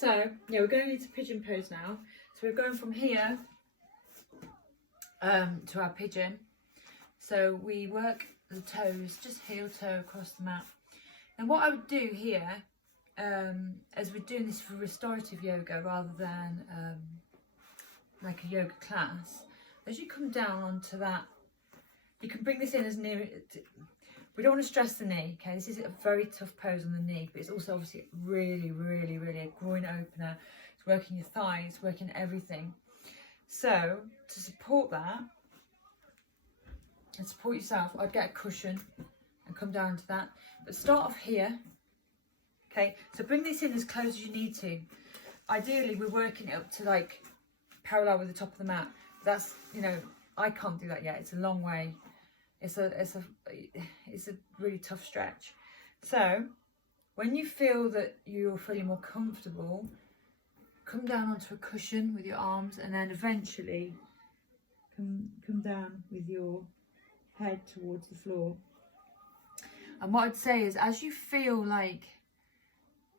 So yeah, we're going into pigeon pose now. So we're going from here to our pigeon. So we work the toes, just heel toe across the mat. And what I would do here, as we're doing this for restorative yoga rather than like a yoga class, as you come down onto that, you can bring this in as near. We don't want to stress the knee, okay? This is a very tough pose on the knee, but it's also obviously really, really, really a groin opener. It's working your thighs, working everything. So to support that and support yourself, I'd get a cushion and come down to that. But start off here, okay? So bring this in as close as you need to. Ideally, we're working it up to like parallel with the top of the mat. That's, you know, I can't do that yet. It's a long way. It's a really tough stretch. So when you feel that you're feeling more comfortable, come down onto a cushion with your arms, and then eventually come down with your head towards the floor. And what I'd say is, as you feel like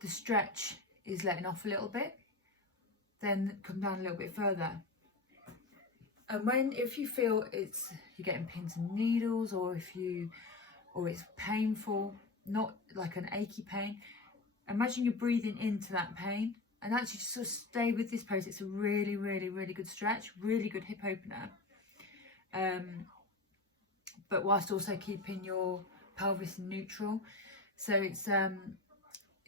the stretch is letting off a little bit, then come down a little bit further. And if you feel you're getting pins and needles, or it's painful, not like an achy pain, imagine you're breathing into that pain, and actually just sort of stay with this pose. It's a really, really, really good stretch, really good hip opener. But whilst also keeping your pelvis in neutral. So it's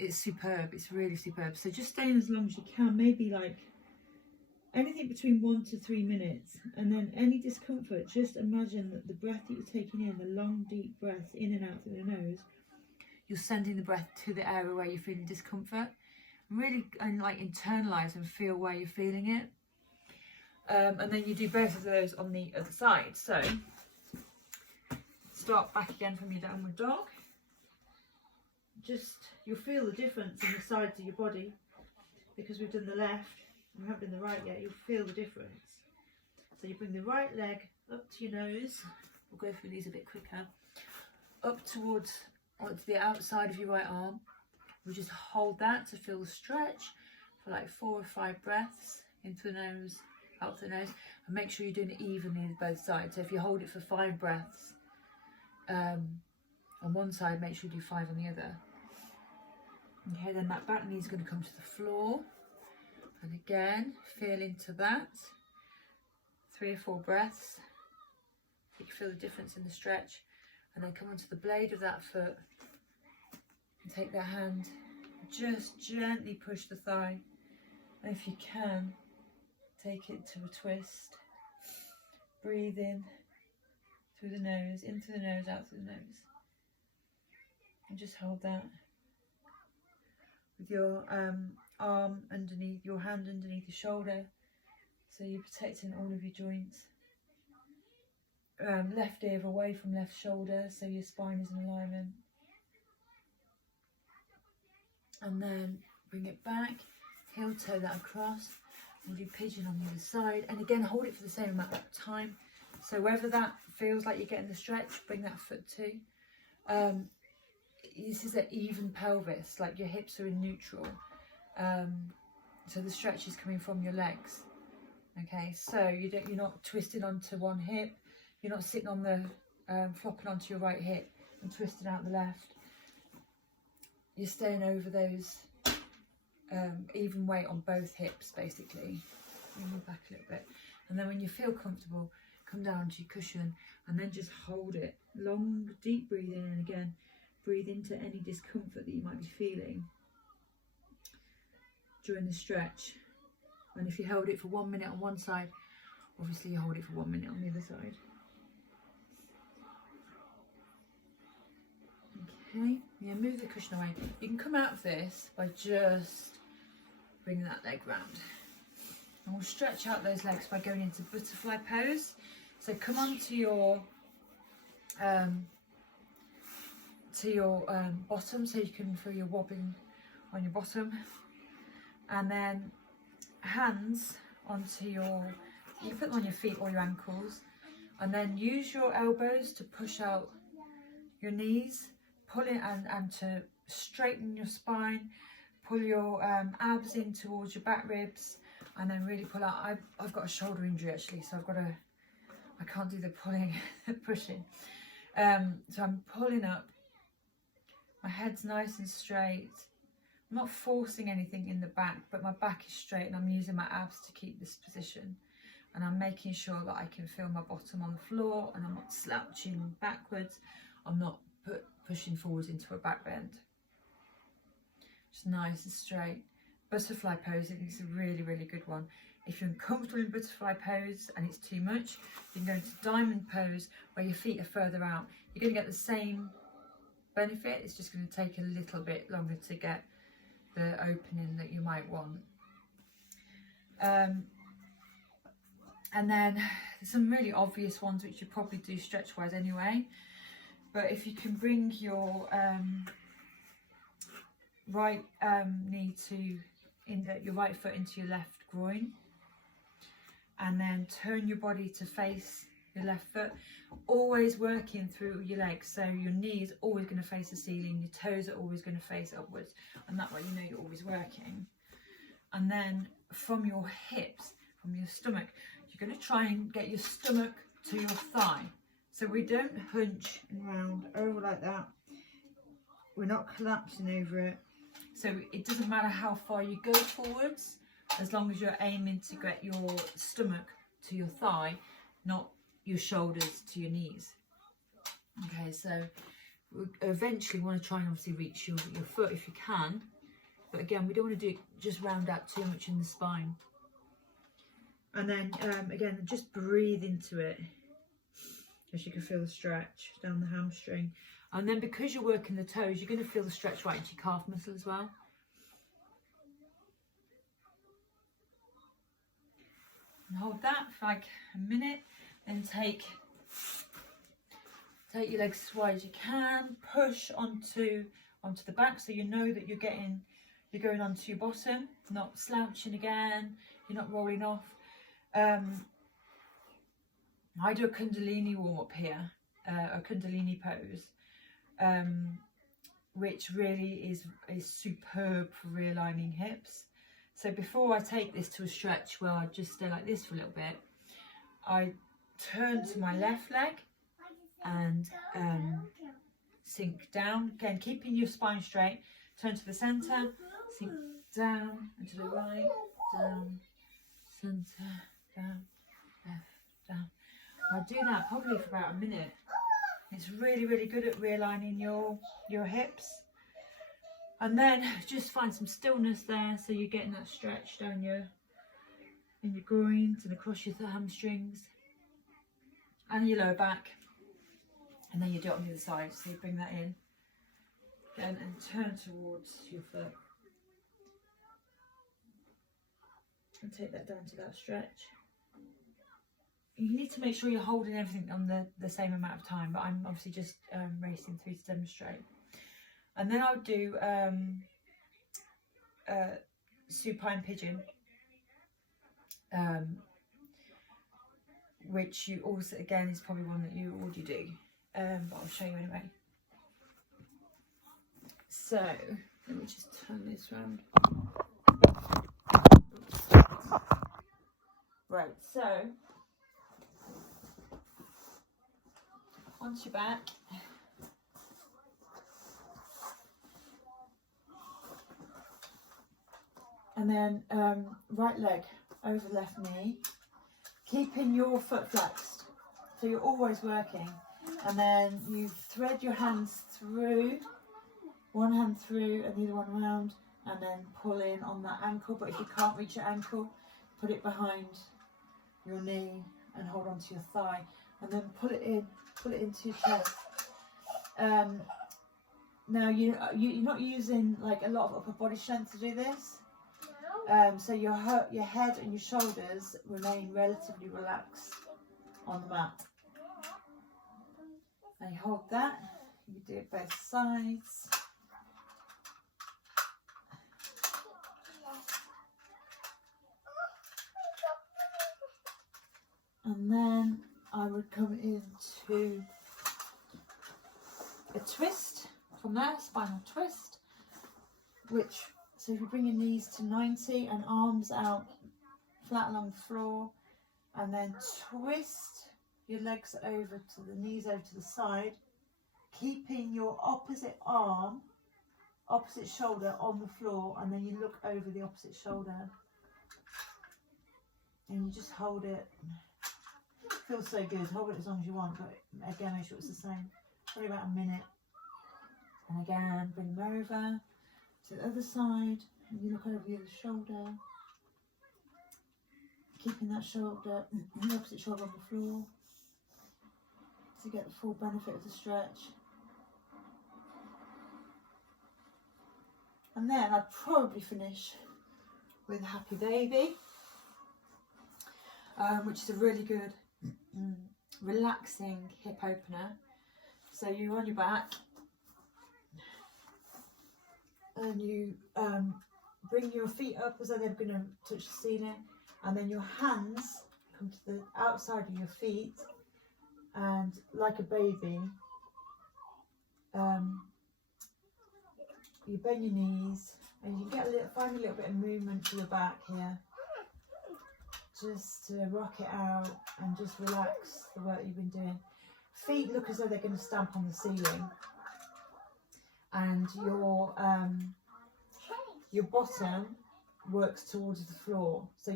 superb. It's really superb. So just staying as long as you can, maybe like anything between 1 to 3 minutes, and then any discomfort, just imagine that the breath that you're taking in, the long deep breath in and out through the nose, you're sending the breath to the area where you're feeling discomfort. Really, and like internalize and feel where you're feeling it. And then you do both of those on the other side. So start back again from your downward dog. Just, you'll feel the difference in the sides of your body, because we've done the left, we haven't done the right yet. You'll feel the difference. So you bring the right leg up to your nose. We'll go through these a bit quicker. Up towards, onto the outside of your right arm. We just hold that to feel the stretch for like 4 or 5 breaths, into the nose, out the nose, and make sure you're doing it evenly on both sides. So if you hold it for 5 breaths on one side, make sure you do 5 on the other. Okay, then that back knee is going to come to the floor, and again feel into that. 3 or 4 breaths. You can feel the difference in the stretch, and then come onto the blade of that foot and take that hand, just gently push the thigh, and if you can, take it to a twist. Breathe in through the nose, into the nose, out through the nose, and just hold that with your arm underneath, your hand underneath your shoulder, so you're protecting all of your joints. Left ear away from left shoulder, so your spine is in alignment. And then bring it back, heel toe that across. We'll do pigeon on the other side, and again hold it for the same amount of time. So wherever that feels like you're getting the stretch, bring that foot to. This is an even pelvis, like your hips are in neutral. So the stretch is coming from your legs. Okay, so you're not twisting onto one hip, you're not sitting on the flopping onto your right hip and twisting out the left. You're staying over those even weight on both hips, basically. Move back a little bit, and then when you feel comfortable, come down to your cushion and then just hold it. Long, deep breathing, and again, breathe into any discomfort that you might be feeling during the stretch. And if you hold it for 1 minute on one side, obviously you hold it for 1 minute on the other side. Okay, yeah, move the cushion away. You can come out of this by just bringing that leg round. And we'll stretch out those legs by going into butterfly pose. So come on to your bottom, so you can feel your wobbling on your bottom, and then hands onto your, you can put them on your feet or your ankles, and then use your elbows to push out your knees, pull it and to straighten your spine, pull your abs in towards your back ribs, and then really pull out. I've got a shoulder injury actually, so I can't do the pulling, pushing. So I'm pulling up. My head's nice and straight. I'm not forcing anything in the back, but my back is straight, and I'm using my abs to keep this position. And I'm making sure that I can feel my bottom on the floor, and I'm not slouching backwards. I'm not pushing forwards into a back bend. Just nice and straight. Butterfly pose, I think it's a really, really good one. If you're uncomfortable in butterfly pose and it's too much, you can go into diamond pose where your feet are further out. You're going to get the same benefit, it's just going to take a little bit longer to get the opening that you might want. And then some really obvious ones which you probably do stretch wise anyway, but if you can bring your right knee to your right foot into your left groin, and then turn your body to face your left foot, always working through your legs, so your knee is always going to face the ceiling, your toes are always going to face upwards, and that way you know you're always working. And then from your hips, from your stomach, you're going to try and get your stomach to your thigh, so we don't hunch around over like that, we're not collapsing over it. So it doesn't matter how far you go forwards, as long as you're aiming to get your stomach to your thigh, not your shoulders to your knees. Okay, so we eventually want to try and obviously reach your foot if you can, but again, we don't want to do just round out too much in the spine. And then again, just breathe into it, as you can feel the stretch down the hamstring. And then because you're working the toes, you're going to feel the stretch right into your calf muscle as well. And hold that for like a minute, then take your legs as wide as you can, push onto the back, so you know that you're going onto your bottom, not slouching again, you're not rolling off. I do a Kundalini warm up here, a Kundalini pose, which really is superb for realigning hips. So before I take this to a stretch where I just stay like this for a little bit, I turn to my left leg and sink down, again keeping your spine straight, turn to the centre, sink down and to the right, down, centre, down, left, down. I do that probably for about a minute. It's really, really good at realigning your hips. And then just find some stillness there, so you're getting that stretch down in your groins and across your hamstrings and your lower back. And then you do it on the other side, so you bring that in again and turn towards your foot and take that down to that stretch. You need to make sure you're holding everything on the same amount of time, but I'm obviously just racing through to demonstrate. And then I'll do supine pigeon, which you also, again, is probably one that you already do, but I'll show you anyway. So let me just turn this round. Right, so onto your back. And then right leg over left knee, keeping your foot flexed, so you're always working. And then you thread your hands through, one hand through and the other one around, and then pull in on that ankle. But if you can't reach your ankle, put it behind your knee and hold on to your thigh, and then pull it into your chest. Now you're not using like a lot of upper body strength to do this. So your head and your shoulders remain relatively relaxed on the mat. And you hold that. You do it both sides. And then I would come into a twist from there, spinal twist, which So if you bring your knees to 90 and arms out flat along the floor, and then twist your legs over to the knees over to the side, keeping your opposite arm, opposite shoulder on the floor, and then you look over the opposite shoulder and you just hold it. Feels so good. Hold it as long as you want, but again, make sure it's the same. Probably about a minute. And again, bring them over to the other side, and you look over the other shoulder, keeping that shoulder, the opposite shoulder on the floor, to get the full benefit of the stretch. And then I'd probably finish with Happy Baby, which is a really good relaxing hip opener. So you're on your back and you bring your feet up as though they're going to touch the ceiling, and then your hands come to the outside of your feet, and like a baby, you bend your knees, and you get find a little bit of movement to the back here, just to rock it out and just relax the work you've been doing. Feet look as though they're going to stamp on the ceiling, and your bottom works towards the floor. So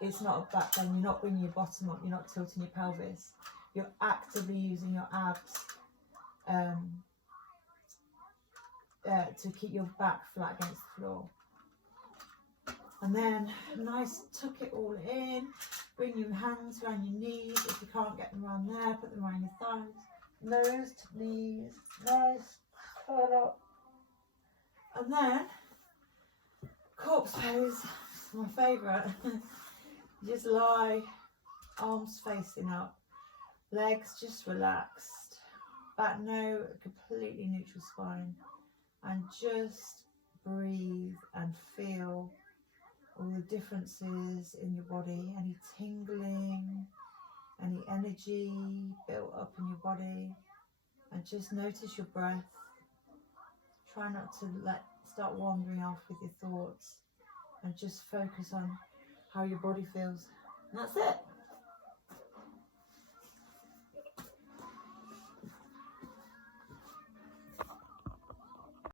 it's not a back bend, you're not bringing your bottom up, you're not tilting your pelvis. You're actively using your abs to keep your back flat against the floor. And then nice, tuck it all in, bring your hands around your knees. If you can't get them around there, put them around your thighs. Nose to knees, nice, curl up. And then, corpse pose, it's my favourite. Just lie, arms facing up, legs just relaxed, back completely neutral spine, and just breathe and feel all the differences in your body, any tingling, any energy built up in your body, and just notice your breath. Try not to start wandering off with your thoughts, and just focus on how your body feels. And that's it.